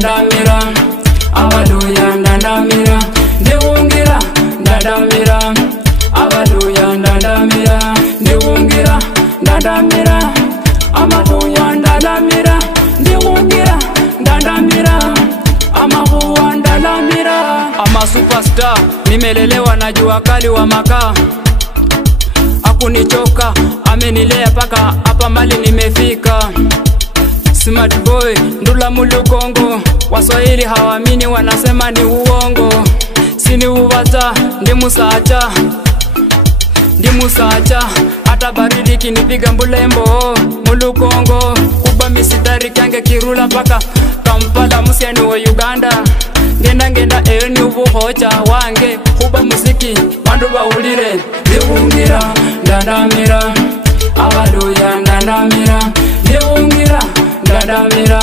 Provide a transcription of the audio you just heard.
ndandamira abaluya ndandamira ndiwungira ndandamira abaluya ndandamira ndiwungira ndandamira amabuya ndandamira ndiwungira ndandamira amabuya ndandamira. Ama superstar nimelelewa na jua kali wa makaa, hakunichoka amenilea paka hapa mali nimefika. Smart boy ndula mulukongo, Waswahili hawamini wanasema ni uongo. Sini uwaza ndimusacha hata baridi kinipiga mbulembo mulukongo. Kuba misitari kyange kirula paka Kampala musiani wa Uganda. Ngenda ni ubuhocha wange kuba muziki bandu bawulire. Ndiwungira ndandamira abaluya ndandamira ndiwungira ndandamira